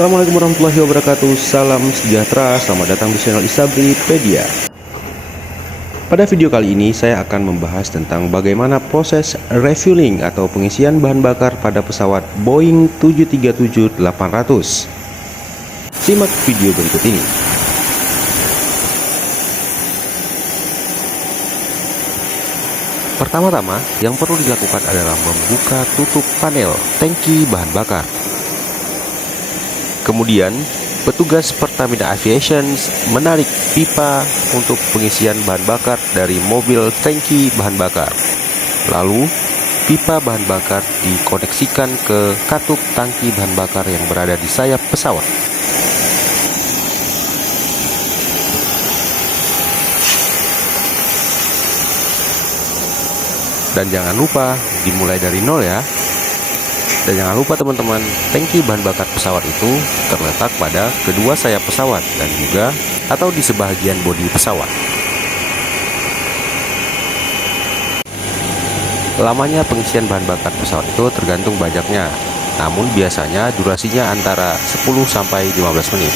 Assalamualaikum warahmatullahi wabarakatuh. Salam sejahtera, selamat datang di channel Isabripedia. Pada video kali ini saya akan membahas tentang bagaimana proses refueling atau pengisian bahan bakar pada pesawat Boeing 737-800. Simak video berikut ini. Pertama-tama yang perlu dilakukan adalah membuka tutup panel tangki bahan bakar. Kemudian, petugas Pertamina Aviation menarik pipa untuk pengisian bahan bakar dari mobil tangki bahan bakar. Lalu, pipa bahan bakar dikoneksikan ke katup tangki bahan bakar yang berada di sayap pesawat. Dan jangan lupa dimulai dari nol ya. Dan jangan lupa teman-teman, tangki bahan bakar pesawat itu terletak pada kedua sayap pesawat dan juga atau di sebahagian bodi pesawat. Lamanya pengisian bahan bakar pesawat itu tergantung banyaknya, namun biasanya durasinya antara 10 sampai 15 menit.